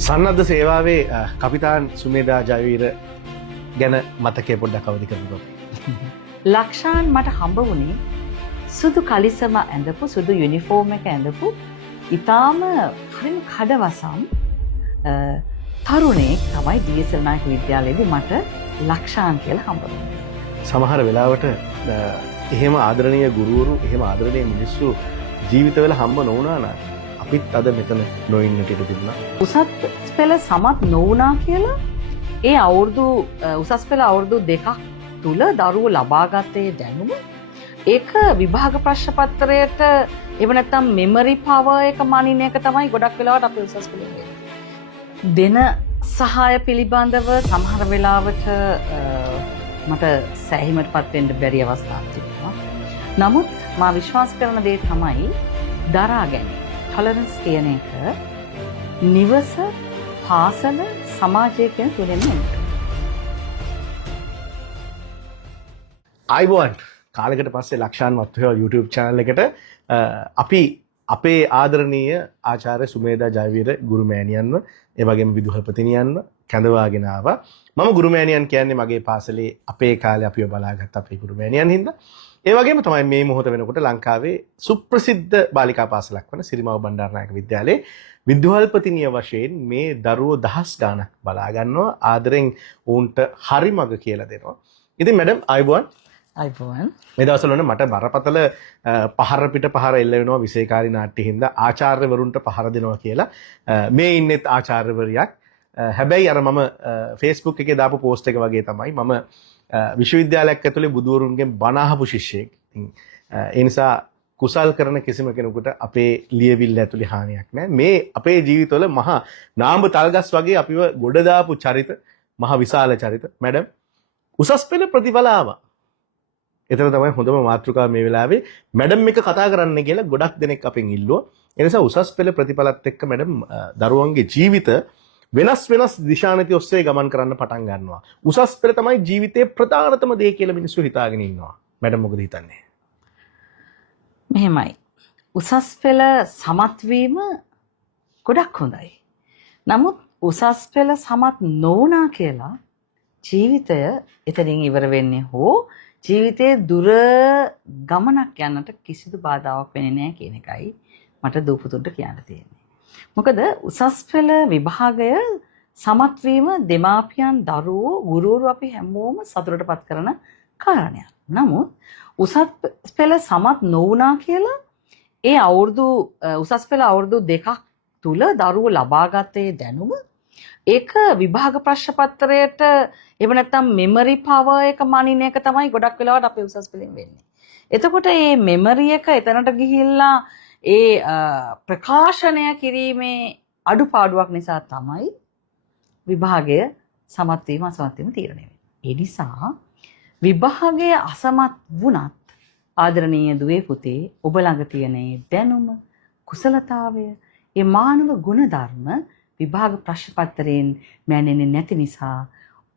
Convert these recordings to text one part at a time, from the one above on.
සන්නද්ධ සේවාවේ කපිතාන් සුමේදා ජයවීර ගැන මතකය පොඩ්ඩක් අවදි කරනකොට. ලක්ෂාන් මට හම්බ වුණේ සුදු කලිසම ඇඳපු සුදු යුනිෆෝම් එක ඇඳපු ඉතාම හරිම කඩවසම් තරුණයෙක් තමයි ඩීඑස්.එල් නායක විද්‍යාලයේදී මට ලක්ෂාන් කියලා හම්බ වුණේ. සමහර වෙලාවට එහෙම ආදරණීය ගුරුවරු එහෙම ආදරණීය මිනිස්සු ජීවිතවල හම්බ නොවුණා නම් අපිත් අද මෙතන නොඉන්නට ඉඩ තිබුණා. උසස් පෙළ සමත් නොවුණා කියලා ඒ අවුරුදු උසස් පෙළ අවුරුදු 2ක් තුල දරුවෝ ලබාගත්තේ දැනුම ඒක විභාග ප්‍රශ්න පත්‍රයට එව නැත්තම් මෙමරි පවර් එක මනින එක තමයි ගොඩක් වෙලාවට අපේ උසස් පෙළේ දෙන සහාය පිළිබඳව සමහර වෙලාවට මට සෑහීමටපත් වෙන්න බැරි අවස්ථාවක් තිබුණා. නමුත් මා විශ්වාස කරන දේ තමයි දරා ගැනීම. ටොලරන්ස් කියන එක නිවස, පාසල, සමාජය කියන තුනෙන්ම එනවා. ආයිබෝන් කාලයකට පස්සේ ලක්ෂාන් වත්වේවා YouTube channel එකට අපි අපේ ආදරණීය ආචාර්ය සුමේදා ජයවීර ගුරු මෑණියන්ව ඒ වගේම විදුහල්පතිනියන්ව කැඳවාගෙන ආවා. මම ගුරු මෑණියන් කියන්නේ මගේ පාසලේ අපේ කාලේ අපිව බලාගත් අපේ ගුරු මෑණියන් හින්දා. ඒ වගේම තමයි මේ මොහොත වෙනකොට ලංකාවේ සුප්‍රසිද්ධ බාලිකා පාසලක් වන සිරිමව බණ්ඩාරනායක විද්‍යාලයේ විදුහල්පතිනිය වශයෙන් මේ දරුවෝ දහස් ගාණක් බලා ගන්නවා ආදරෙන් උන්ට හරි මග කියලා දෙනවා. ඉතින් මැඩම් ආයිබෝන් අයිබෝන් මේ දවස්වල මට බරපතල පහර පිට පහර එල්ල වෙනවා විශේෂකාරී නාට්‍ය හින්දා ආචාර්යවරුන්ට පහර දෙනවා කියලා මේ ඉන්නෙත් ආචාර්යවරියක්. හැබැයි අර මම Facebook එකේ දාපු පෝස්ට් එක වගේ තමයි මම විශ්වවිද්‍යාලයක් ඇතුලේ බුදුවරුන්ගෙන් බණ අහපු ශිෂ්‍යෙක්. ඒ නිසා කුසල් කරන කිසිම කෙනෙකුට අපේ ලියවිල්ල ඇතුලේ හානියක් නැහැ. මේ අපේ ජීවිතවල මහා නාඹ තල්ගස් වගේ අපිව ගොඩ දාපු චරිත, මහා විශාල චරිත. මැඩම් උසස් පෙළ ප්‍රතිඵල ආවා. එතන තමයි හොඳම මාතෘකාව මේ වෙලාවේ මැඩම් එක කතා කරන්න කියලා ගොඩක් දෙනෙක් අපෙන් ඉල්ලුවා. ඒ නිසා උසස් පෙළ ප්‍රතිඵලත් එක්ක මැඩම් දරුවන්ගේ ජීවිත වෙනස් දිශානති ඔස්සේ ගමන් කරන්න පටන් ගන්නවා. උසස් පෙළ තමයි ජීවිතයේ ප්‍රධානතම දේ කියලා මිනිස්සු හිතාගෙන ඉන්නවා. මැඩම් මොකද හිතන්නේ? මෙහෙමයි. උසස් පෙළ සමත් වීම ගොඩක් හොඳයි. නමුත් උසස් පෙළ සමත් නොවුණා කියලා ජීවිතය එතනින් ඉවර වෙන්නේ හෝ ජීවිතයේ දුර ගමනක් යන්නට කිසිදු බාධාවක් වෙන්නේ නැහැ කියන එකයි මට දූපුතුන්ට කියන්න තියෙන්නේ. මොකද උසස් පෙළ විභාගය සමත් වීම දෙමාපියන්, දරුවෝ, ගුරුවරු අපි හැමෝම සතුටටපත් කරන කාරණයක්. නමුත් උසස් පෙළ සමත් නොවුණා කියලා ඒ උසස් පෙළ අවුරුදු 2ක් තුල දරුවෝ ලබාගත්තේ දැනුම ඒක විභාග ප්‍රශ්න පත්‍රයට එව නැත්තම් මෙමරි පවර් එක මනින එක තමයි ගොඩක් වෙලාවට අපේ උසස් පෙළෙන් වෙන්නේ. එතකොට මේ මෙමරි එක එතනට ගිහිල්ලා ඒ ප්‍රකාශනය කිරීමේ අඩුපාඩුවක් නිසා තමයි විභාගය සමත් වීම අසමත් වීම තීරණය වෙන්නේ. ඒ නිසා විභාගයේ අසමත් වුණත් ආදරණීය දුවේ පුතේ ඔබ ළඟ තියෙන දැනුම, කුසලතාවය, ඒ මානව ගුණධර්ම විභාග ප්‍රශ්න පත්‍රයෙන් මැනෙන්නේ නැති නිසා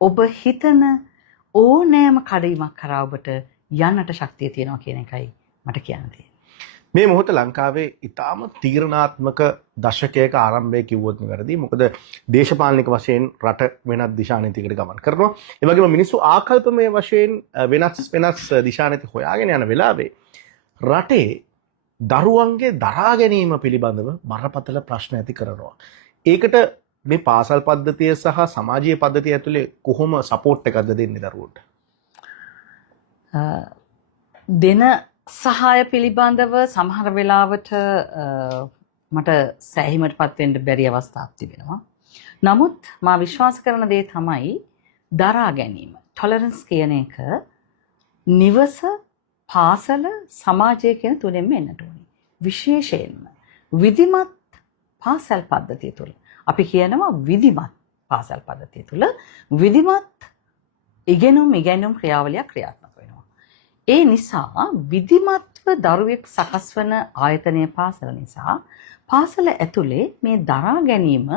ඔබ හිතන ඕනෑම කඩයිමක් කරා ඔබට යන්නට ශක්තිය තියෙනවා කියන එකයි මට කියන්න තියෙන්නේ. මේ මොහොත ලංකාවේ ඉතාම තීරණාත්මක දශකයක ආරම්භය කිව්වොත් නිවැරදි. මොකද දේශපාලනික වශයෙන් රට වෙනත් දිශානීතියකට ගමන් කරනවා. ඒ වගේම මිනිස්සු ආකල්පමය වශයෙන් වෙනස් දිශානීති හොයාගෙන යන වෙලාවේ රටේ දරුවන්ගේ දරා ගැනීම පිළිබඳව බරපතල ප්‍රශ්න ඇති කරනවා. ඒකට මේ පාසල් පද්ධතිය සහ සමාජීය පද්ධතිය ඇතුලේ කොහොම සපෝට් එකක්ද දෙන්නේ දරුවන්ට? දෙන සහාය පිළිබඳව සමහර වෙලාවට මට සෑහීමටපත් වෙන්න බැරි අවස්ථාවක් තිබෙනවා. නමුත් මා විශ්වාස කරන දේ තමයි දරා ගැනීම. ටොලරන්ස් කියන එක නිවස, පාසල, සමාජය කියන තුනෙන්ම එන්නට ඕනේ. විශේෂයෙන්ම විධිමත් පාසල් පද්ධතිය තුළ අපි කියනවා විධිමත් පාසල් පද්ධතිය තුළ විධිමත් ඉගෙනුම් ක්‍රියාවලියක් ක්‍රියාත්මක වෙනවා. ඒ නිසා විධිමත්ව දරුවෙක් සකස් වන ආයතනය පාසල නිසා පාසල ඇතුලේ මේ දරා ගැනීම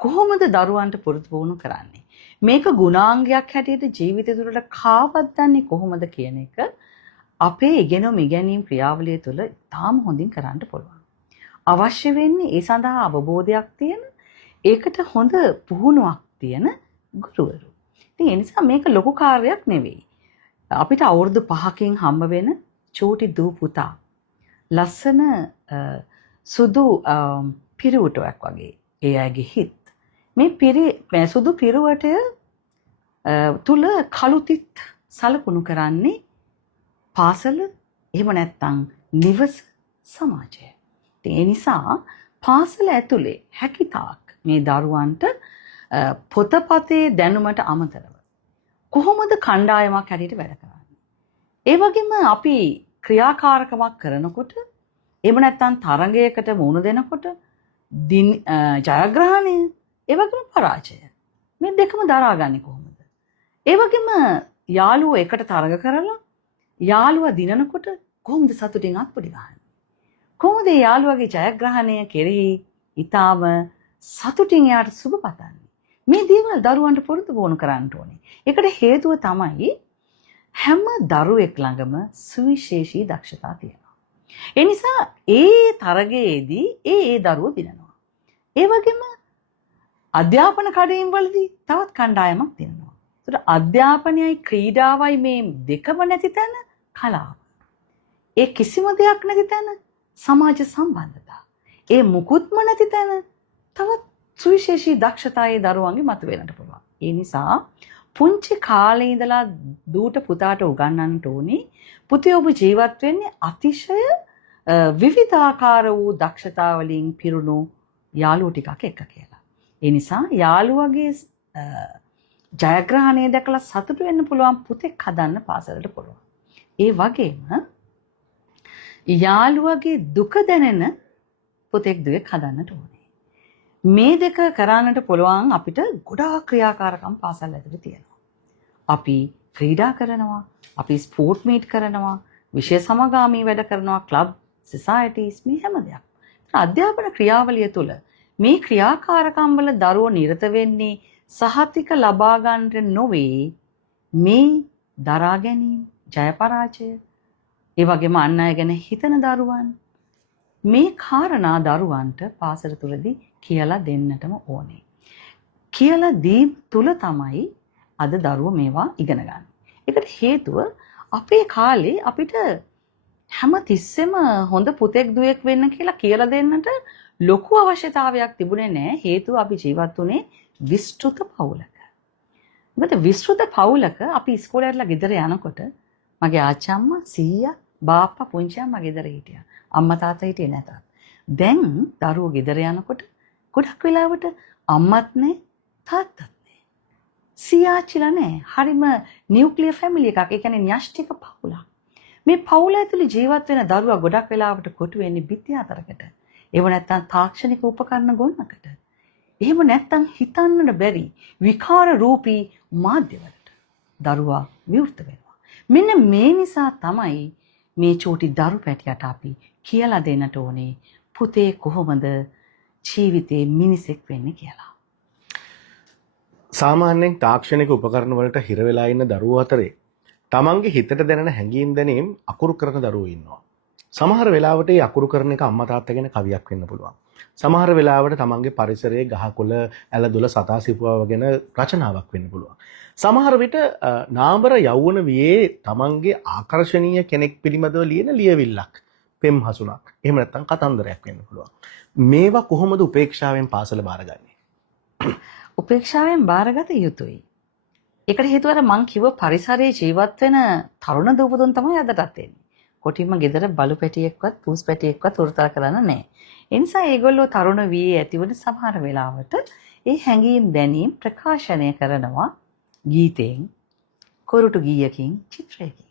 කොහොමද දරුවන්ට පුරුදු පුහුණු කරන්නේ? මේක ගුණාංගයක් හැටියට ජීවිතය තුළට කාවද්දන්නේ කොහොමද කියන එක අපේ ඉගෙනීම් ක්‍රියාවලිය තුළ ඉතාම හොඳින් කරන්න පුළුවන්. අවශ්‍ය වෙන්නේ ඒ සඳහා අවබෝධයක් තියෙන ඒකට හොඳ පුහුණුවක් තියෙන ගුරුවරු. ඉතින් ඒ නිසා මේක ලොකු කාර්යයක් නෙවෙයි. අපිට අවුරුදු 5කින් හම්බ වෙන චූටි දූ පුතා ලස්සන සුදු පිරුවටයක් වගේ ඒ අයගේ හිත්. මේ සුදු පිරුවටය තුල කළුතිත් සලකුණු කරන්නේ පාසල එහෙම නැත්නම් නිවස සමාජය. ඒ නිසා පාසල ඇතුලේ හැකිතාක් මේ දරුවන්ට පොතපතේ දැනුමට අමතරව කොහොමද කණ්ඩායමක් හැටියට වැඩ කරන්නේ? ඒ වගේම අපි ක්‍රියාකාරකමක් කරනකොට එහෙම නැත්නම් තරඟයකට මුහුණ දෙනකොට ජයග්‍රහණය ඒ වගේම පරාජය මේ දෙකම දරාගන්නේ කොහොමද? ඒ වගේම යාළුවෝ එකට තරඟ කරලා යාළුවා දිනනකොට කොහොමද සතුටින් අත්පොඩි ගහන්නේ? කොහොමද යාළුවාගේ ජයග්‍රහණය කෙරෙහි ඊටාම සතුටින් යාට සුබ පතන්නේ? මේ දේවල් දරුවන්ට පුරුදු පුහුණු කරන්න ඕනේ. ඒකට හේතුව තමයි හැම දරුවෙක් ළඟම සුවිශේෂී දක්ෂතා තියෙනවා. ඒ නිසා ඒ තරගයේදී ඒ දරුවෝ දිනනවා. ඒ වගේම අධ්‍යාපන කඩයින් වලදී තවත් කණ්ඩායමක් දිනනවා. ඒතර අධ්‍යාපනයයි ක්‍රීඩාවයි මේ දෙකම නැති තැන කලාව. ඒ කිසිම දෙයක් නැති තැන සමාජ සම්බන්ධතා. ඒ මුකුත්ම නැති තැන තවත් සුවිශේෂී දක්ෂතායේ දරුවන්ගේ මතුවෙන්නට පුළුවන්. ඒ නිසා පුංචි කාලේ ඉඳලා දූට පුතාට උගන්වන්නට ඕනේ පුතේ ඔබ ජීවත් වෙන්නේ අතිශය විවිධාකාර වූ දක්ෂතා වලින් පිරුණු යාළුවෝ ටිකක් එක්ක කියලා. ඒ නිසා යාළුවගේ ජයග්‍රහණය දැකලා සතුටු වෙන්න පුළුවන් පුතෙක් හදන්න පාසලට පුළුවන්. ඒ වගේම යාළුවගේ දුක දැනෙන පුතෙක් දුවෙක් හදන්නට ඕනේ. මේ දෙක කරන්නට පුළුවන් අපිට ගොඩාක් ක්‍රියාකාරකම් පාසල් ඇතුලේ තියෙනවා. අපි ක්‍රීඩා කරනවා, අපි ස්පෝර්ට් මීට් කරනවා, විෂය සමගාමී වැඩ කරනවා, ක්ලබ්, සොසයිටිස් මේ හැම දෙයක්. අධ්‍යාපන ක්‍රියාවලිය තුළ මේ ක්‍රියාකාරකම් වල දරුවෝ නිරත වෙන්නේ සහතික ලබා ගන්නට නොවේ මේ දරා ගැනීම, ජය පරාජය, ඒ වගේම අන් අය ගැන හිතන දරුවන් මේ කාරණා දරුවන්ට පාසල තුලදී කියලා දෙන්නටම ඕනේ. කියලා දීම තුල තමයි අද දරුවෝ මේවා ඉගෙන ගන්න. ඒකට හේතුව අපේ කාලේ අපිට හැම තිස්සෙම හොඳ පුතෙක් දුවෙක් වෙන්න කියලා දෙන්නට ලොකු අවශ්‍යතාවයක් තිබුණේ නැහැ. හේතුව අපි ජීවත් වුණේ විස්තృత පවුලක. මොකද විස්තృత පවුලක අපි ඉස්කෝලේ යටලා ගෙදර යනකොට මගේ ආච්චම්මා, සීයා, බාප්පා, පුංචි අම්මා ගෙදර හිටියා. අම්මා තාත්තා හිටියේ නැතත්. දැන් දරුවෝ ගෙදර යනකොට ගොඩක් වෙලාවට අම්මත් නැහැ, තාත්තත් නැහැ. සීයාච්චිලා නැහැ. හරිම නියුක්ලියර් ෆැමිලි එකක්. ඒ කියන්නේ න්‍යෂ්ටික පවුලක්. මේ පවුල ඇතුලේ ජීවත් වෙන දරුවා ගොඩක් වෙලාවට කොටු වෙන්නේ බිත්ති අතරකට. ඒව නැත්තම් තාක්ෂණික උපකරණ ගොන්නකට. එහෙම නැත්තම් හිතන්නට බැරි විකාර රූපී මාධ්‍යවලට දරුවා විවෘත වෙනවා. මෙන්න මේ නිසා තමයි මේ චූටි දරු පැටියට අපි කියලා දෙන්නට ඕනේ පුතේ කොහොමද ජීවිතේ මිනිසෙක් වෙන්නේ කියලා. සාමාන්‍යයෙන් තාක්ෂණික උපකරණ වලට හිර වෙලා ඉන්න දරුවෝ අතරේ තමන්ගේ හිතට දැනෙන හැඟීම් දැනීම් අකුරු කරන දරුවෝ ඉන්නවා. සමහර වෙලාවට මේ අකුරු කරන එක අම්මා තාත්තා ගැන කවියක් වෙන්න පුළුවන්. සමහර වෙලාවට තමන්ගේ පරිසරයේ ගහකොළ ඇලදොල සතා සිපුවා ගැන රචනාවක් වෙන්න පුළුවන්. සමහර විට නාඹර යෞවන වියේ තමන්ගේ ආකර්ශනීය කෙනෙක් පිළිබඳව ලියන ලියවිල්ලක්, පෙම් හසුනක්, එහෙම නැත්නම් කතන්දරයක් වෙන්න පුළුවන්. මේවා කොහොමද උපේක්ෂාවෙන් පාසල බාරගන්නේ? උපේක්ෂාවෙන් බාරගත යුතුයි. ඒකට හේතුව අර මං කිව්ව පරිසරයේ ජීවත් වෙන තරුණ දූපතුන් තමයි අදටත් එන්නේ. කොටින්ම ගෙදර බලු පැටියෙක්වත් පූස් පැටියෙක්වත් උරතල් කරන්න නැහැ. ඒ නිසා ඒගොල්ලෝ තරුණ වී ඇතිවන සමහර වෙලාවට ඒ හැඟීම් දැනීම් ප්‍රකාශනය කරනවා ගීතයෙන්, කොරුටු ගීයකින්, චිත්‍රයකින්.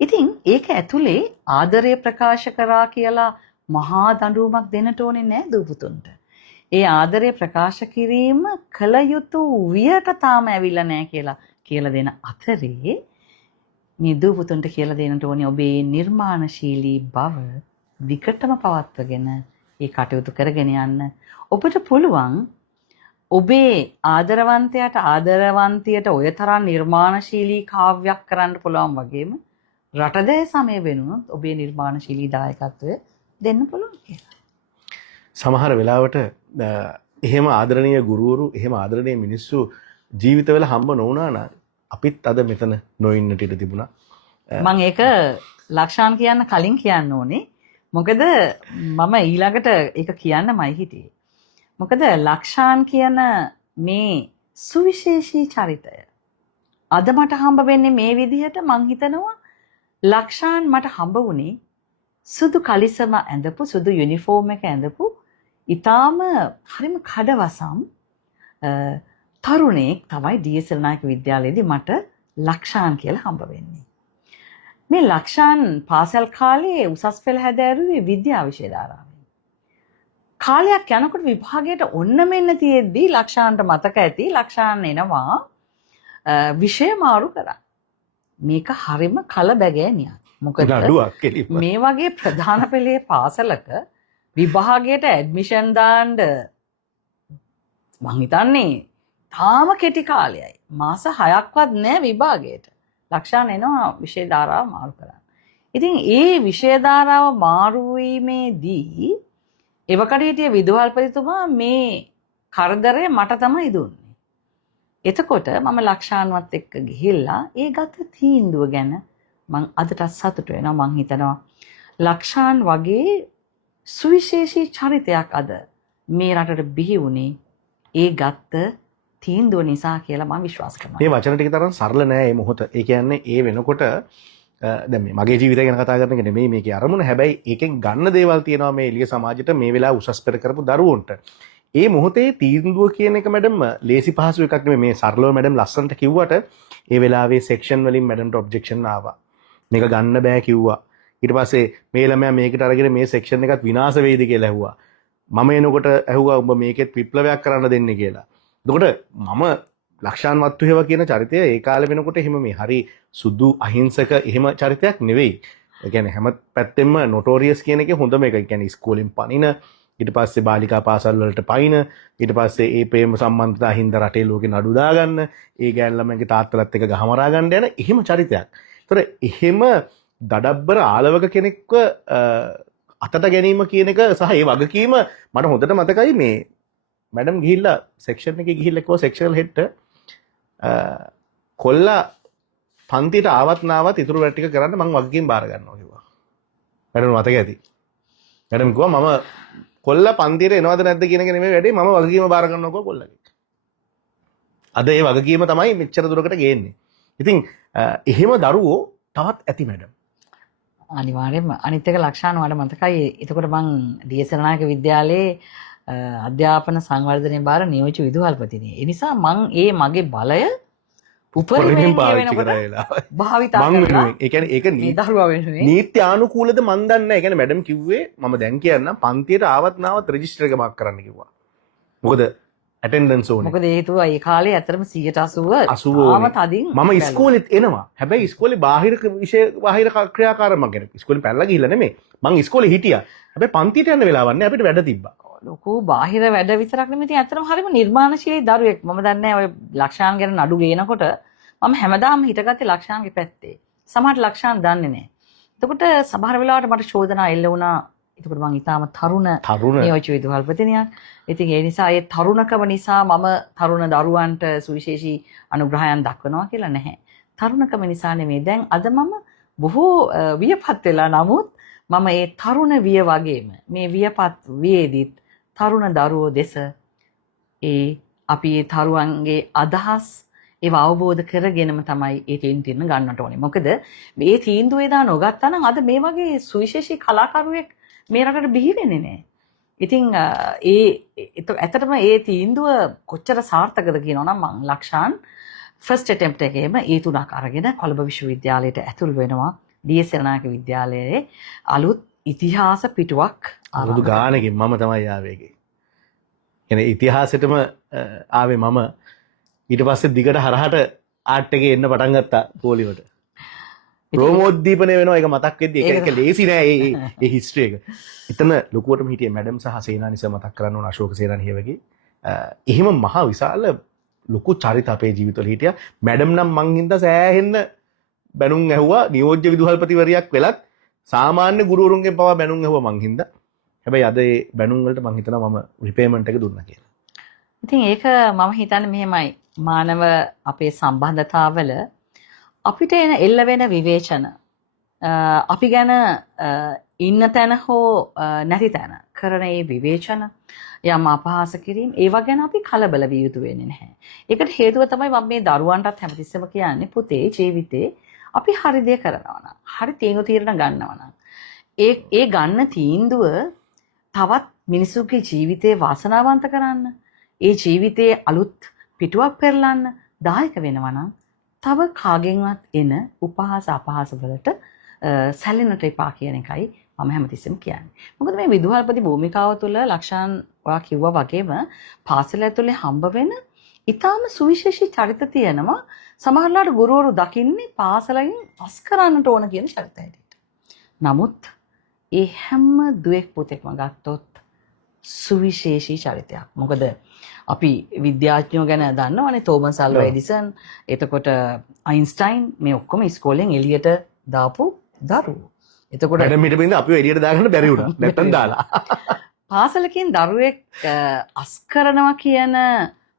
ඉතින් ඒක ඇතුලේ ආදරය ප්‍රකාශ කරා කියලා මහා දඬුවමක් දෙන්නට ඕනේ නැහැ දූපතුන්ට. ඒ ආදරය ප්‍රකාශ කිරීම කල යුතු වියට තාම ඇවිල්ලා නැහැ කියලා දෙන අතරේ මේ දූපතුන්ට කියලා දෙන්නට ඕනේ ඔබේ නිර්මාණශීලී බව විකටම පවත්වගෙන ඒ කටයුතු කරගෙන යන්න. ඔබට පුළුවන් ඔබේ ආදරවන්තයාට ආදරවන්තියට ඔය තරම් නිර්මාණශීලී කාව්‍යයක් කරන්න පුළුවන් වගේම රටදේ සමය වෙනුනොත් ඔබේ නිර්මාණශීලී දායකත්වය දෙන්න පුළුවන් කියලා. සමහර වෙලාවට එහෙම ආදරණීය ගුරුවරු එහෙම ආදරණීය මිනිස්සු ජීවිතවල හම්බ නොවුනා නම් අපිත් අද මෙතන නොඉන්නට ඉඩ තිබුණා. මම ඒක ලක්ෂාන් කියන්න කලින් කියන්න ඕනේ. මොකද මම ඊළඟට ඒක කියන්නමයි හිටියේ. මොකද ලක්ෂාන් කියන මේ සුවිශේෂී චරිතය අද මට හම්බ වෙන්නේ මේ විදිහට. මං හිතනවා ලක්ෂාන් මට හම්බ වුණේ සුදු කලිසම ඇඳපු සුදු යුනිෆෝම් එක ඇඳපු ඊටාම හරිම කඩවසම් තරුණයෙක් තමයි ඩී.එස්.එල් නායක විද්‍යාලයේදී මට ලක්ෂාන් කියලා හම්බ වෙන්නේ. මේ ලක්ෂාන් පාසල් කාලේ උසස් පෙළ හැදෑරුවේ විද්‍යා විෂය ධාරාවෙන්. කාලයක් යනකොට විභාගයට ඔන්න මෙන්න තියෙද්දී ලක්ෂාන්ට මතක ඇති ලක්ෂාන් එනවා විෂය මාරු කරා. මේක හරිම කලබගෑනියක්. මොකද මේ වගේ ප්‍රධාන පෙළේ පාසලක විභාගයට ඇඩ්මිෂන් දාන්න මං හිතන්නේ තාම කෙටි කාලයයි. මාස 6ක්වත් නෑ විභාගයට. ලක්ෂාන් එනවා විෂය ධාරාව මාරු කරන්න. ඉතින් ඒ විෂය ධාරාව මාරු වීමේදී එවකට හිටිය විදුහල්පතිතුමා මේ කරදරය මට තමයි දුන්නේ. එතකොට මම ලක්ෂාන්වත් එක්ක ගිහිල්ලා ඒ ගත තීන්දුව ගැන මං අදටත් සතුටු වෙනවා. මං හිතනවා ලක්ෂාන් වගේ සුවිශේෂී චරිතයක් අද මේ රටට බිහි වුණේ ඒ ගත්ත තීන්දුව නිසා කියලා මම විශ්වාස කරනවා. මේ වචන ටික තරම් සරල නෑ මේ මොහොත. ඒ කියන්නේ ඒ වෙනකොට දැන් මේ මගේ ජීවිතය ගැන කතා කරන එක නෙමෙයි මේකේ අරමුණ. හැබැයි ඒකෙන් ගන්න දේවල් තියෙනවා මේ එළිය සමාජයට මේ වෙලාව උසස් පෙර කරපු දරුවන්ට. ඒ මොහොතේ තීන්දුව කියන එක මැඩම් ලේසි පහසු එකක් නෙමෙයි. මේ සරලව මැඩම් ලස්සනට කිව්වට ඒ වෙලාවේ සෙක්ෂන් වලින් මැඩම්ට ඔබ්ජෙක්ෂන් ආවා. මේක ගන්න බෑ කිව්වා. ඊට පස්සේ මේ ළමයා මේකට අරගෙන මේ සෙක්ෂන් එකත් විනාශ වෙයිද කියලා ඇහුවා. මම එනකොට ඇහුවා ඔබ මේකෙත් විප්ලවයක් කරන්න දෙන්නේ කියලා. එතකොට මම ලක්ෂාන් වත්තුහෙව කියන චරිතය ඒ කාලේ වෙනකොට එහෙම මේ හරි සුදු අහිංසක එහෙම චරිතයක් නෙවෙයි. ඒ කියන්නේ හැම පැත්තෙම නොටෝරියස් කියන එකේ හොඳම එක. ඒ කියන්නේ ඉස්කෝලෙන් පනින, ඊට පස්සේ බාලිකා පාසල් වලට පයින්, ඊට පස්සේ ඒ ප්‍රේම සම්බන්ධතා හින්දා රටේ ලෝකේ නඩු දාගන්න, ඒ ගෑන් ළමයිගේ තාත්තලත් එක්ක ගහමරා ගන්න යන එහෙම චරිතයක්. ඒතර එහෙම දඩබ්බර ආලවක කෙනෙක්ව අතට ගැනීම කියන එක සහ ඒ වගකීම මට හොඳට මතකයි. මේ මැඩම් ගිහිල්ලා සෙක්ෂන් එකේ ගිහිල්ලා කිව්වා සෙක්ෂනල් හෙඩ්ට කොල්ලා පන්තියට ආවත් නාවත් ඉතුරු වැඩ ටික කරන්න මම වගකීම් බාර ගන්නවා කිව්වා. මැඩම් මතක ඇති. මැඩම් කිව්වා මම කොල්ලා පන්තියට එනවද නැද්ද කියන එක නෙමෙයි වැඩේ, මම වගකීම බාර ගන්නවා කිව්වා කොල්ලගේ. අද ඒ වගකීම තමයි මෙච්චර දුරකට ගේන්නේ. ඉතින් එහෙම දරුවෝ තවත් ඇති මැඩම්. අනිවාර්යයෙන්ම අනිත් එක ලක්ෂාන් වල මතකයි. එතකොට මං ඩී.එස්.එල් නායක විද්‍යාලයේ අධ්‍යාපන සංවර්ධනය බාර නියෝජ්‍ය විදුහල්පතිනේ. ඒ නිසා මං ඒ මගේ බලය උපරිමයෙන් පාවිච්චි කරලා භාවිතා කරලා ඒ කියන්නේ ඒක දරුවා වෙනුනේ නීත්‍යානුකූලද මන් දන්නේ නැහැ. ඒ කියන්නේ මැඩම් කිව්වේ මම දැන් කියන්නම් පන්තියට ආවත් නාවත් රෙජිස්ටර් එක මාක් කරන්න කිව්වා. මොකද ඇටෙන්ඩන්ස් ඕනේ. මොකද හේතුව ඒ කාලේ ඇත්තටම 80% ආම තදින් මම ඉස්කෝලෙත් එනවා. හැබැයි ඉස්කෝලේ බාහිර විෂය බාහිර ක්‍රියාකාරකම් ගැන ඉස්කෝලේ පැනලා ගිහිල්ලා නෙමෙයි. මං ඉස්කෝලේ හිටියා. හැබැයි පන්තියට යන්න වෙලාවක් නැහැ. අපිට වැඩ තිබ්බා. ලොකු බාහිර වැඩ විතරක් නෙමෙයි. ඉතින් ඇත්තටම හරිම නිර්මාණශීලී දරුවෙක්. මම දන්නේ ඔය ලක්ෂාන් ගැන නඩු ගේනකොට මම හැමදාම හිටගත්තේ ලක්ෂාන්ගේ පැත්තේ. සමහරට ලක්ෂාන් දන්නේ නැහැ. එතකොට සමහර වෙලාවට මට චෝදනා එල්ල වුණා. එතකොට මං ඊටාම තරුණ නියෝජ්‍ය විදුහල්පතිනියක්. ඉතින් ඒ නිසා ඒ තරුණකම නිසා මම තරුණ දරුවන්ට සුවිශේෂී අනුග්‍රහයන් දක්වනවා කියලා නැහැ. තරුණකම නිසා නෙමෙයි. දැන් අද මම බොහෝ වියපත් වෙලා නමුත් මම ඒ තරුණ විය වගේම මේ වියපත් වියේදීත් තරුණ දරුවෝ දෙස ඒ අපි ඒ තරුවන්ගේ අදහස් ඒව අවබෝධ කරගෙනම තමයි ඒ තීන්දුව ගන්නට ඕනේ. මොකද මේ තීන්දුව එදා නොගත්තා නම් අද මේ වගේ සුවිශේෂී කලාකරුවෙක් මේ රටට බිහි වෙන්නේ නැහැ. ඉතින් ඇත්තටම ඒ තීන්දුව කොච්චර සාර්ථකද කියනවනම් මං ලක්ෂාන් ෆස්ට් ඇටෙම්ප්ට් එකේම ඒ තුනක් අරගෙන කොළඹ විශ්වවිද්‍යාලයට ඇතුල් වෙනවා. ඩී.එස්.එල් නායක විද්‍යාලයේ අලුත් ඉතිහාස පිටුවක් අවුරුදු ගානකින් මම තමයි ආවේ ඒකේ. එනේ ඉතිහාසෙටම ආවේ මම. ඊට පස්සේ දිගට හරහට ආර්ට් එකේ එන්න පටන් ගත්තා පොලිවට. ප්‍රෝමෝද්දීපනය වෙනවා. ඒක මතක් වෙද්දී ඒක ලේසි නෑ ඒ හිස්ටරි එක. එතන ලොකුවටම හිටියේ මැඩම් සහ සේනානිස මතක් කරන්න ඕන අශෝක සේනානිය වගේ. එහෙම මහා විශාල ලොකු චරිත අපේ ජීවිතවල හිටියා. මැඩම් නම් මං හින්දා සෑහෙන්න බැනුම් ඇහුවා. නියෝජ්‍ය විදුහල්පතිවරියක් වෙලත් සාමාන්‍ය ගුරුවරුන්ගෙන් පවා බැනුම් ඇහුවා මං හින්දා. හැබැයි අද ඒ බැනුම් වලට මං හිතනවා මම රිපේමන්ට් එක දුන්නා කියලා. ඉතින් ඒක මම හිතන්නේ මෙහෙමයි. මානව අපේ සම්බන්ධතාවල අපිට එන එල්ල වෙන විවේචන අපි ගැන ඉන්න තැන හෝ නැති තැන කරන ඒ විවේචන යම් අපහාස කිරීම ඒවා ගැන අපි කලබල විය යුතු වෙන්නේ නැහැ. ඒකට හේතුව තමයි මම මේ දරුවන්ටත් හැමතිස්සෙම කියන්නේ පුතේ ජීවිතේ අපි හරි දේ කරනවා නම් හරි තීරණ ගන්නවා නම් ඒ ගන්න තීන්දුව තවත් මිනිසුන්ගේ ජීවිතේ වාසනාවන්ත කරන්න ඒ ජීවිතයේ අලුත් පිටුවක් පෙරලන්න දායක වෙනවා නම් තව කාගෙන්වත් එන උපහාස අපහාස වලට සැලෙන්නට එපා කියන එකයි මම හැමතිස්සෙම කියන්නේ. මොකද මේ විදුහල්පති භූමිකාව තුළ ලක්ෂාන් ඔයා කිව්වා වගේම පාසල ඇතුලේ හම්බ වෙන ඊටාම සුවිශේෂී චරිත තියෙනවා. සමහරවිට ගුරුවරු දකින්නේ පාසලෙන් අස් කරන්නට ඕන කියන චරිත හැටියට. නමුත් ඒ හැම දුවෙක් පුතෙක්ම ගත්තොත් සුවිශේෂී චරිතයක්. මොකද අපි විද්‍යාඥයෝ ගැන දන්නවනේ තෝමස් අල්වා එඩිසන්, එතකොට අයින්ස්ටයින් මේ ඔක්කොම ඉස්කෝලෙන් එළියට දාපු දරුවෝ. එතකොට මැඩම් හිටපින්ද අපිව එළියට දාගන්න බැරි වුණා. නැත්තම් දාලා. පාසලකින් දරුවෙක් අස් කරනවා කියන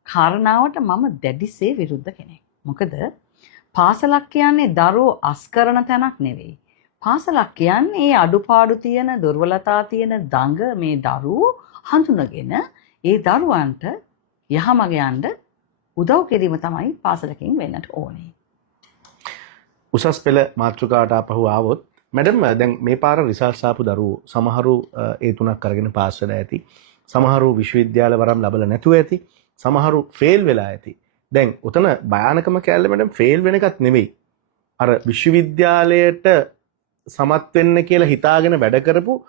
කාරණාවට මම දැඩිසේ විරුද්ධ කෙනෙක්. මොකද පාසලක් කියන්නේ දරුවෝ අස් කරන තැනක් නෙවෙයි. පාසලක් කියන්නේ ඒ අඩුපාඩු තියෙන දුර්වලතා තියෙන දඟ මේ දරුවෝ හඳුනගෙන ඒ දරුවන්ට යහමග යන්න උදව් කිරීම තමයි පාසලකින් වෙන්නට ඕනේ. උසස් පෙළ මාතෘකාවට ආපහු ආවොත් මැඩම් දැන් මේ පාර රිසල්ට්ස් ආපු දරුවෝ සමහරු ඒ තුනක් අරගෙන පාස් වෙලා ඇති. සමහරු විශ්වවිද්‍යාල වරම් ලැබලා නැතුව ඇති. සමහරු ෆේල් වෙලා ඇති. දැන් උතන භයානකම කැලේ මැඩම් ෆේල් වෙන එකත් නෙවෙයි. අර විශ්වවිද්‍යාලයට සමත් වෙන්න කියලා හිතාගෙන වැඩ කරපු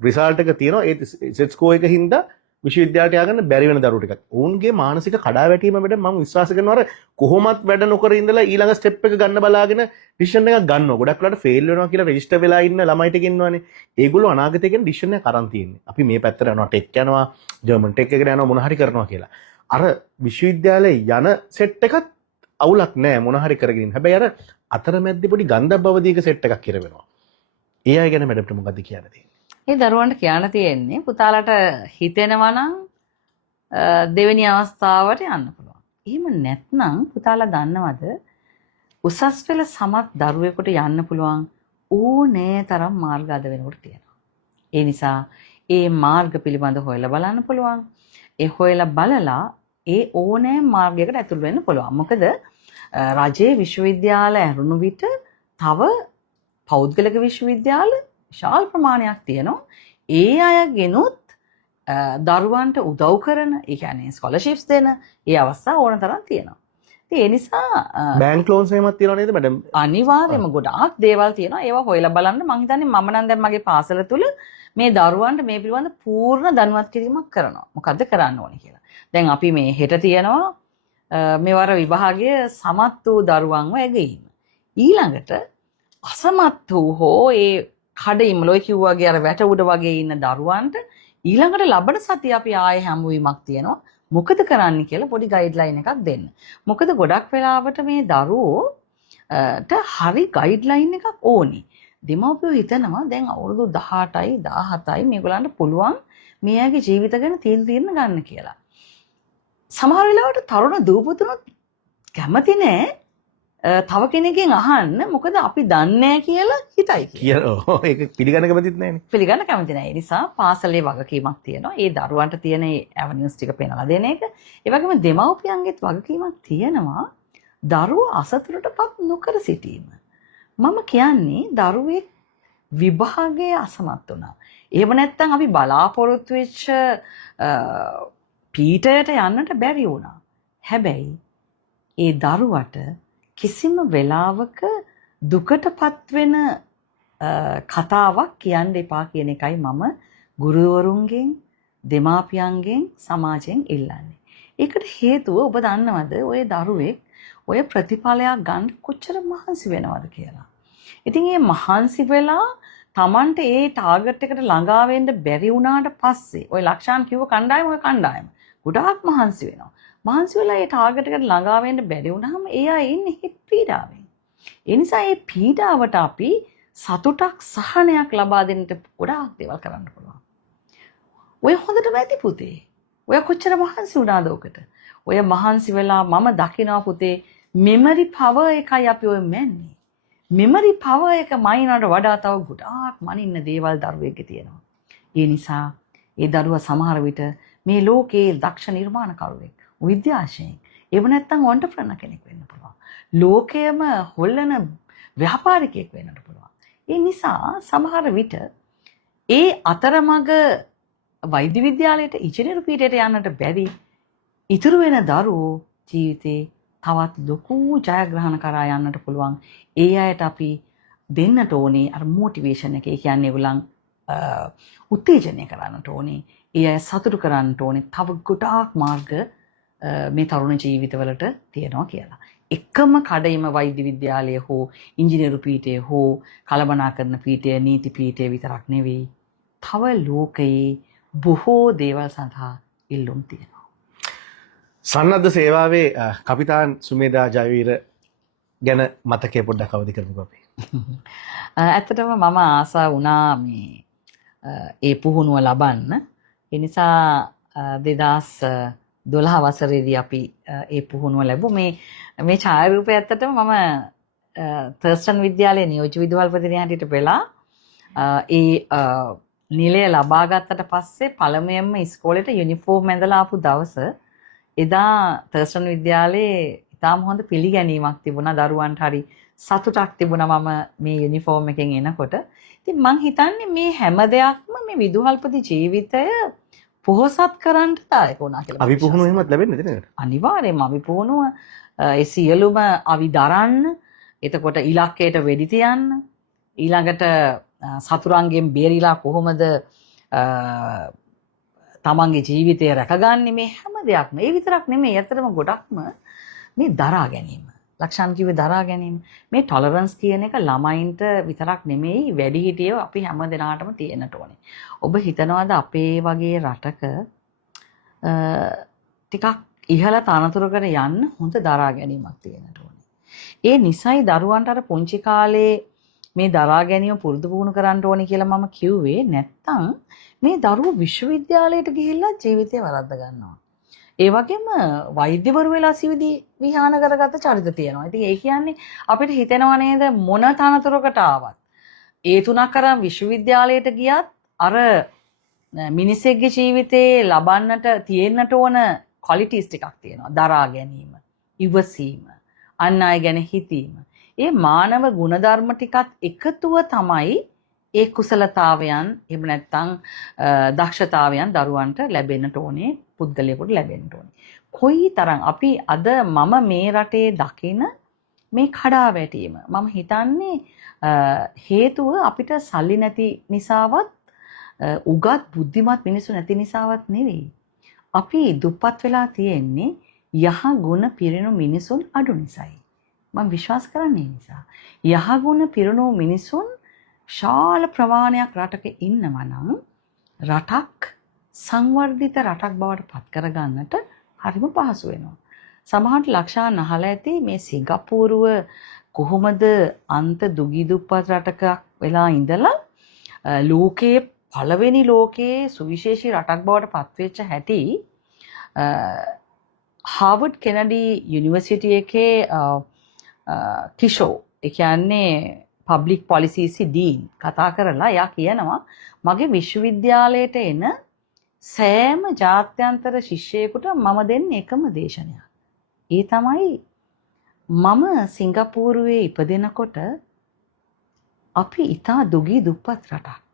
රිසල්ට් එක තියෙනවා. ඒ සෙට් ස්කෝර් එක හින්දා විශ්වවිද්‍යාලයට ය아가න්න බැරි වෙන දරුවෝ ටිකක්. ඔවුන්ගේ මානසික කඩාවැටීම මැඩම් මම විශ්වාස කරනවා අර කොහොමත් වැඩ නොකර ඉඳලා ඊළඟ ස්ටෙප් එක ගන්න බලාගෙන ඩිසිෂන් එකක් ගන්නවා. ගොඩක් වෙලාවට ෆේල් වෙනවා කියලා රෙජිස්ටර් වෙලා ඉන්න ළමයිට කියනවානේ. ඒගොල්ලෝ අනාගතේ ගැන ඩිසිෂන් එක අරන් තියෙන්නේ. අපි මේ පැත්තට යනවා ටෙක් යනවා, ජර්මන් ටෙක් එකට යනවා මොන හරි කරනවා කියලා. අර විශ්වවිද්‍යාලේ යන සෙට් එකත් අවුලක් නෑ මොන හරි කරගෙන ඉන්න. හැබැයි අර අතරමැද්දේ පොඩි ගන්ධබ්බ අවදීක සෙට් එකක් ඉර වෙනවා. ඒ අය ගැන මැඩම්ට මොකද්ද කියන්න තියෙන්නේ? ඒ දරුවන්ට කියන්න තියෙන්නේ පුතාලට හිතෙනවා නම් දෙවෙනි අවස්ථාවට යන්න පුළුවන්. එහෙම නැත්නම් පුතාලා දන්නවද උසස් පෙළ සමත් දරුවෙකුට යන්න පුළුවන් ඕනෑ තරම් මාර්ග අද වෙනකොට තියෙනවා. ඒ නිසා ඒ මාර්ග පිළිබඳ හොයලා බලන්න පුළුවන්. ඒ හොයලා බලලා ඒ ඕනෑ මාර්ගයකට ඇතුල් වෙන්න පුළුවන්. මොකද රජයේ විශ්වවිද්‍යාල ඇරුණු විට තව පෞද්ගලික විශ්වවිද්‍යාල විශාල ප්‍රමාණයක් තියෙනවා. ඒ අයගෙනුත් දරුවන්ට උදව් කරන, ඒ කියන්නේ ස්කෝලර්ෂිප්ස් දෙන ඒ අවස්ථා ඕන තරම් තියෙනවා. ඉතින් ඒ නිසා බැංක් ලෝන්ස් එහෙමත් තියෙනව නේද මැඩම්? අනිවාර්යයෙන්ම ගොඩාක් දේවල් තියෙනවා. ඒවා හොයලා බලන්න මම හිතන්නේ මම නම් දැන් මගේ පාසල තුල මේ දරුවන්ට මේ පිළිබඳ පූර්ණ දැනුවත් කිරීමක් කරනවා. මොකද්ද කරන්න ඕනේ කියලා. දැන් අපි මේ හෙට තියෙනවා මේවර විභාගයේ සමත් වූ දරුවන්ව ඇගීම. ඊළඟට අසමත් වූ හෝ ඒ කඩින්ම ලොයි කිව්වාගේ අර වැට උඩ වගේ ඉන්න දරුවන්ට ඊළඟට ලබන සතිය අපි ආයේ හැමුවීමක් තියෙනවා. මොකද කරන්න කියලා පොඩි ගයිඩ්ලයින් එකක් දෙන්න. මොකද ගොඩක් වෙලාවට මේ දරුවෝට හරි ගයිඩ්ලයින් එකක් ඕනි. දෙමව්පියෝ හිතනවා දැන් අවුරුදු 18යි 17යි මේගොල්ලන්ට පුළුවන් මේ අයගේ ජීවිත ගැන තීරණ ගන්න කියලා. සමහර වෙලාවට තරුණ දූපුතුනුත් කැමති නෑ තව කෙනෙක්ගෙන් අහන්න. මොකද අපි දන්නේ කියලා හිතයි කියලා. ඒක පිළිගන්න කැමතිත් නෑනේ. පිළිගන්න කැමති නෑ. ඒ නිසා පාසලේ වගකීමක් තියෙනවා. ඒ දරුවන්ට තියෙන ඒ ඇවනියුස් ටික පෙන්වලා දෙන එක. ඒ වගේම දෙමව්පියන්ගෙත් වගකීමක් තියෙනවා දරුවෝ අසතුටටපත් නොකර සිටීම. මම කියන්නේ දරුවෙක් විභාගයේ අසමත් වුණා. එහෙම නැත්නම් අපි බලාපොරොත්තු වෙච්ච පීඨයට යන්නට බැරි වුණා. හැබැයි ඒ දරුවට කිසිම වෙලාවක දුකටපත් වෙන කතාවක් කියන්න එපා කියන එකයි මම ගුරුවරුන්ගෙන්, දෙමාපියන්ගෙන්, සමාජයෙන් ඉල්ලන්නේ. ඒකට හේතුව ඔබ දන්නවද ඔය දරුවෙක් ඔය ප්‍රතිඵලයක් ගන්න කොච්චර මහන්සි වෙනවද කියලා. ඉතින් මේ මහන්සි වෙලා Tamante ඒ ටාගට් එකට ළඟා වෙන්න බැරි වුණාට පස්සේ ඔය ලක්ෂාන් කිව්ව කණ්ඩායම ඔය කණ්ඩායම ගොඩාක් මහන්සි වෙනවා. මහන්සි වෙලා ඒ ටාගට් එකට ළඟා වෙන්න බැරි වුණාම ඒ අය ඉන්නේ හිත පීඩාවෙන්. ඒ නිසා මේ පීඩාවට අපි සතුටක් සහනයක් ලබා දෙන්නට ගොඩාක් දේවල් කරන්න පුළුවන්. ඔය හොඳටම ඇති පුතේ. ඔය කොච්චර මහන්සි වුණාද ඔකට? ඔය මහන්සි වෙලා මම දකිනවා පුතේ මෙමරි පවර් එකයි අපි ඔය මැන්නේ. මෙමරි පවර් එක මයින්වට වඩා තව ගොඩාක් මනින්න දේවල් දරුවෙක්ගේ තියෙනවා. ඒ නිසා ඒ දරුවා සමහර විට මේ ලෝකයේ දක්ෂ නිර්මාණකරුවෙක්, විද්‍යාඥයෙක්, ඒව නැත්තම් ඔන්ටර්ප්‍රනර් කෙනෙක් වෙන්න පුළුවන්. ලෝකයේම හොල්ලන ව්‍යාපාරිකයෙක් වෙන්නත් පුළුවන්. ඒ නිසා සමහර විට ඒ අතරමඟ වෛද්‍ය විද්‍යාලයට ඉංජිනේරු පීඨයට යන්නට බැරි ඉතුරු වෙන දරුවෝ ජීවිතේ තවත් ලොකු ජයග්‍රහණ කරා යන්නට පුළුවන්. ඒ අයට අපි දෙන්නට ඕනේ අර මොටිවේෂන් එක. ඒ කියන්නේ ඒගොල්ලන් උත්තේජනය කරන්නට ඕනේ. ඒ අය සතුටු කරන්නට ඕනේ. තව ගොඩාක් මාර්ග මේ තරුණ ජීවිතවලට තියෙනවා කියලා. එකම කඩයිම වෛද්‍ය විද්‍යාලය හෝ ඉංජිනේරු පීඨය හෝ කළමනාකරණ පීඨය නීති පීඨය විතරක් නෙවෙයි. තව ලෝකයේ බොහෝ දේවල් සඳහා ඉල්ලුම් තියෙනවා. සන්නද්ධ සේවාවේ කපිතාන් සුමේදා ජයවීර ගැන මතකය පොඩ්ඩක් අවදි කරමුකෝ අපි. ඇත්තටම මම ආසා වුණා මේ ඒ පුහුණුව ලබන්න. ඒ නිසා 2012 වසරේදී අපි ඒ පුහුණුව ලැබුවා. මේ ඡායාරූපය ඇත්තටම මම තර්ස්ටන් විද්‍යාලයේ නියෝජ්‍ය විදුහල්පතිනිය හැටියට වෙලා ඒ නිලය ලබා ගත්තට පස්සේ පළමුවෙන්ම ඉස්කෝලේට යුනිෆෝම් ඇඳලා ආපු දවස එදා තර්ස්ටන් විද්‍යාලයේ ඉතාම හොඳ පිළිගැනීමක් තිබුණා. දරුවන්ට හරි සතුටක් තිබුණා මම මේ යුනිෆෝම් එකෙන් එනකොට. ඉතින් මං හිතන්නේ මේ හැම දෙයක්ම මේ විදුහල්පති ජීවිතය පොහොසත් කරන්න දායක වුණා කියලා. අපි පුහුණුව එහෙමත් ලැබෙන්නේ නේද? අනිවාර්යයෙන්ම අපි පුහුණුව ඒ සියලුම අවි දරන්න, එතකොට ඉලක්කයට වෙඩි තියන්න, ඊළඟට සතුරන්ගෙන් බේරිලා කොහොමද තමන්ගේ ජීවිතය රැකගන්නේ, මේ හැම දෙයක්ම. ඒ විතරක් නෙමෙයි, ඇත්තටම ගොඩක්ම මේ දරා ගැනීම. ලක්ෂණ කිව්වේ දරා ගැනීම. මේ ටොලරන්ස් කියන එක ළමයින්ට විතරක් නෙමෙයි, වැඩිහිටියෝ අපි හැම දෙනාටම තියෙන්නට ඕනේ. ඔබ හිතනවාද අපේ වගේ රටක ටිකක් ඉහළ තනතුරකට යන්න හොඳ දරා ගැනීමක් තියෙන්නට ඕනේ. ඒ නිසයි දරුවන්ට අර පුංචි කාලේ මේ දරා ගැනීම පුරුදු පුහුණු කරන්න ඕනේ කියලා මම කිව්වේ. නැත්තම් මේ දරුවෝ විශ්වවිද්‍යාලයට ගිහිල්ලා ජීවිතය වරද්ද ගන්නවා. ඒ වගේම වෛද්‍යවරු වෙලා සිවිදි විහාන කරගත්ත චරිත තියෙනවා. ඉතින් ඒ කියන්නේ අපිට හිතෙනව නේද මොන තනතුරකට ආවත් ඒ තුනක් අරන් විශ්වවිද්‍යාලයට ගියත් අර මිනිසෙක්ගේ ජීවිතේ ලබන්නට තියෙන්නට ඕන ක්වොලිටිස් ටිකක් තියෙනවා. දරා ගැනීම, ඉවසීම, අන් අය ගැන හිතීම. ඒ මානව ගුණධර්ම ටිකත් එකතුව තමයි ඒ කුසලතාවයන් එහෙම නැත්නම් දක්ෂතාවයන් දරුවන්ට ලැබෙන්නට ඕනේ, පුද්ගලයෙකුට ලැබෙන්න ඕනේ. කොයිතරම් අපි අද මම මේ රටේ දකින මේ කඩාවැටීම මම හිතන්නේ හේතුව අපිට සල්ලි නැති නිසාවත් උගත් බුද්ධිමත් මිනිස්සු නැති නිසාවත් නෙවෙයි. අපි දුප්පත් වෙලා තියෙන්නේ යහ ගුණ පිරිණු මිනිසුන් අඩු නිසායි. මම විශ්වාස කරන්නේ ඒ නිසා. යහ ගුණ පිරිණු මිනිසුන් ශාල ප්‍රමාණයක් රටක ඉන්නවා නම් රටක් සංවර්ධිත රටක් බවට පත් කරගන්නට හරිම පහසු වෙනවා. සමහරට ලක්ෂාන් අහලා ඇති මේ සිංගප්පූරුව කොහොමද අන්ත දුගී දුප්පත් රටක වෙලා ඉඳලා ලෝකයේ පළවෙනි ලෝකයේ සුවිශේෂී රටක් බවට පත් වෙච්ච හැටි හාවර්ඩ් කෙනඩි යුනිවර්සිටි එකේ කිෂෝ ඒ කියන්නේ පබ්ලික් පොලිසි ඩීන් කතා කරලා එයා කියනවා මගේ විශ්වවිද්‍යාලයට එන සෑම ජාත්‍යන්තර ශිෂ්‍යයෙකුට මම දෙන්නේ එකම දේශනයක්. ඒ තමයි මම සිංගප්පූරුවේ ඉපදෙනකොට අපි ඉතා දුගී දුප්පත් රටක්.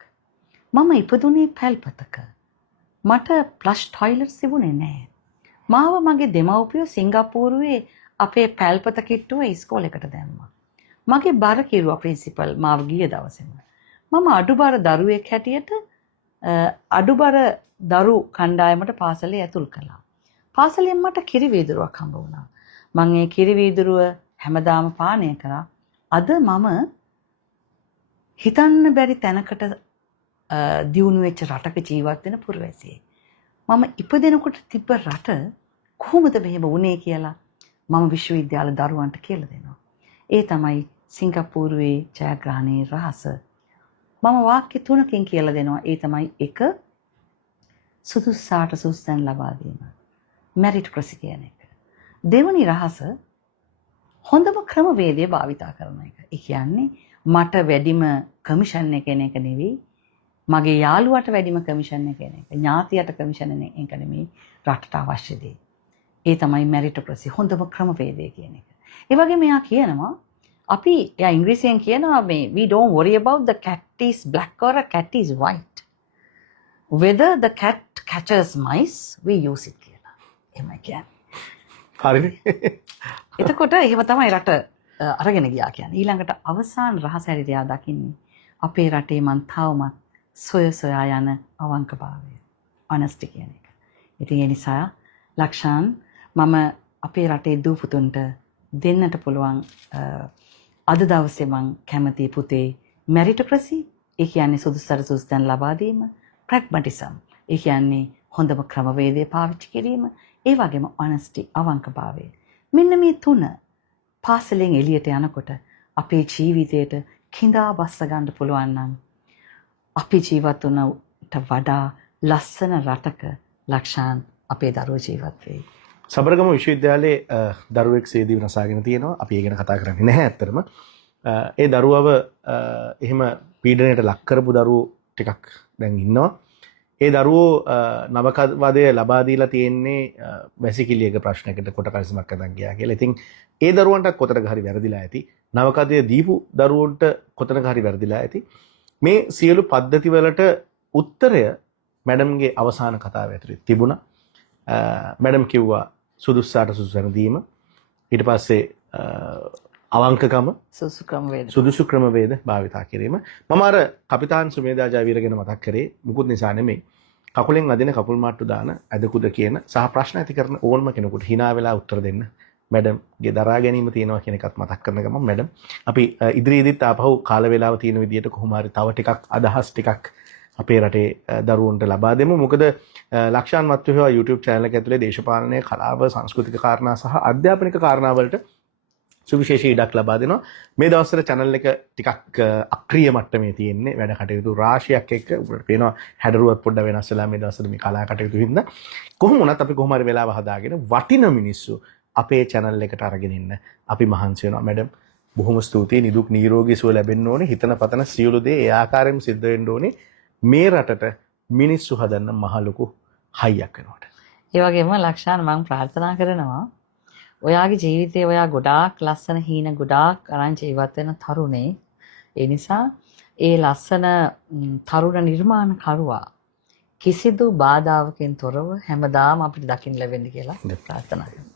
මම ඉපදුනේ පැල්පතක. මට ප්ලෂ් ටොයිලට්ස් තිබුණේ නැහැ. මාව මගේ දෙමව්පියෝ සිංගප්පූරුවේ අපේ පැල්පත කිට්ටුවේ ඉස්කෝලේකට දැම්මා. මගේ බර කිරුවා ප්‍රින්සිපල් මාව ගිය දවසේම. මම අඩුබර දරුවෙක් හැටියට අඩුබර දරු කණ්ඩායමට පාසලේ ඇතුල් කළා. පාසලෙන් මට කිරි වීදුරුවක් හම්බ වුණා. මම ඒ කිරි වීදුරුව හැමදාම පානය කරා. අද මම හිතන්න බැරි තැනකට දියුණු වෙච්ච රටක ජීවත් වෙන පුරවැසියෙක්. මම ඉපදෙනකොට තිබ්බ රට කොහොමද මෙහෙම වුණේ කියලා මම විශ්වවිද්‍යාල දරුවන්ට කියලා දෙනවා. ඒ තමයි සිංගප්පූරුවේ ජයග්‍රහණයේ රහස. මම වාක්‍ය 3කින් කියලා දෙනවා. ඒ තමයි 1 සුදුස්සාට සුදුසුතැන් ලබා දීම. මෙරිටොක්‍රසි කියන එක. දෙවනි රහස හොඳම ක්‍රමවේදය භාවිතා කරන එක. ඒ කියන්නේ මට වැඩිම කමිෂන් එක එන එක නෙවෙයි, මගේ යාළුවට වැඩිම කමිෂන් එක එන එක, ඥාතියට කමිෂන් එක නෙමෙයි රටට අවශ්‍ය දේ. ඒ තමයි මෙරිටොක්‍රසි හොඳම ක්‍රමවේදය කියන එක. ඒ වගේම එයා කියනවා අපි එයා ඉංග්‍රීසියෙන් කියනවා මේ we don't worry about the cat is black or a cat is white. Whether the cat catches mice, we use it කියලා. එහෙමයි කියන්නේ. හරිනේ. එතකොට එහෙම තමයි රට අරගෙන ගියා කියන්නේ. ඊළඟට අවසාන රහස හැටියට එයා දකින්නේ අපේ රටේ මන් තවමත් සොයා යන අවංකභාවය. honesty කියන එක. ඉතින් ඒ නිසා ලක්ෂාන් මම අපේ රටේ දූ පුතුන්ට දෙන්නට පුළුවන් අද දවසේ මං කැමති පුතේ මෙරිටොක්‍රසි, ඒ කියන්නේ සුදුසුතර සුදුසුතැන් ලබා දීම, ප්‍රැග්මැටිසම්, ඒ කියන්නේ හොඳම ක්‍රමවේදය පාවිච්චි කිරීම, ඒ වගේම honesty අවංකභාවය. මෙන්න මේ තුන පාසලෙන් එළියට යනකොට අපේ ජීවිතයට කිඳා බස්ස ගන්න පුළුවන් නම් අපි ජීවත් වුණට වඩා ලස්සන රටක ලක්ෂාන් අපේ දරුවෝ ජීවත් වෙයි. සබරගම විශ්වවිද්‍යාලයේ දරුවෙක් සේදී වෙනසාගෙන තියෙනවා. අපි ඒ ගැන කතා කරන්නේ නැහැ ඇත්තටම. ඒ දරුවව එහෙම පීඩනයට ලක් කරපු දරුවෝ ටිකක් දැන් ඉන්නවා. ඒ දරුවෝ නවකවදය ලබා දීලා තියෙන්නේ වැසිකිළියක ප්‍රශ්නයකට කොට කලිසමක් අදන් ගියා කියලා. ඉතින් ඒ දරුවන්ට කොතනක හරි වැරදිලා ඇති. නවකවදය දීපු දරුවන්ට කොතනක හරි වැරදිලා ඇති. මේ සියලු පද්ධති වලට උත්තරය මැඩම්ගේ අවසාන කතාව ඇතුලේ තිබුණා. මැඩම් කිව්වා සුදුස්සාට සුදුසුතැන දීම, ඊට පස්සේ අවංකකම, සුදුසු ක්‍රමවේද භාවිතා කිරීම. මම අර කපිතාන් සුමේදා ජයවීර ගැන මතක් කරේ මුකුත් නිසා නෙමෙයි. කකුලෙන් අදින කකුල් මාට්ටු දාන ඇදකුද කියන සහ ප්‍රශ්න ඇති කරන ඕනම කෙනෙකුට hina වෙලා උත්තර දෙන්න මැඩම්ගේ දරා ගැනීම තියෙනවා කියන එකත් මතක් කරන ගමන් මැඩම් අපි ඉදිරියේදීත් ආපහු කාල වේලාව තියෙන විදිහට කොහොම හරි තව ටිකක් අදහස් ටිකක් අපේ රටේ දරුවන්ට ලබා දෙමු. මොකද ලක්ෂාන් මත්තුහේවා YouTube channel එක ඇතුලේ දේශපාලනය, කලාව, සංස්කෘතික කාරණා සහ අධ්‍යාපනික කාරණා වලට සුවිශේෂී ඉඩක් ලබා දෙනවා. මේ දවස්වල channel එක ටිකක් අක්‍රීය මට්ටමේ තියෙන්නේ. වැඩ කටයුතු රාශියක් එක්ක උඩට පේනවා හැඩරුවත් පොඩ්ඩ වෙනස් වෙලා මේ දවස්වල මේ කලා කටයුතු හින්දා. කොහොම වුණත් අපි කොහොම හරි වෙලාව හදාගෙන වටින මිනිස්සු අපේ channel එකට අරගෙන ඉන්න අපි මහන්සි වෙනවා. මැඩම් බොහොම ස්තුතියි. නිදුක් නිරෝගී සුව ලැබෙන්න ඕනේ. හිතන පතන සියලු දේ ඒ ආකාරයෙන්ම සිද්ධ වෙන්න ඕනේ. මේ රටට මිනිස්සු හදන්න මහ ලොකු හයියක් වෙනවට. ඒ වගේම ලක්ෂාන් මම ප්‍රාර්ථනා කරනවා ඔයාගේ ජීවිතේ ඔයා ගොඩාක් ලස්සන හීන ගොඩාක් අරන් ජීවත් වෙන තරුණේ. ඒ නිසා ඒ ලස්සන තරුණ නිර්මාණකරුවා කිසිදු බාධාවකින් තොරව හැමදාම අපිට දකින්න ලැබෙන්න කියලා ප්‍රාර්ථනා කරනවා.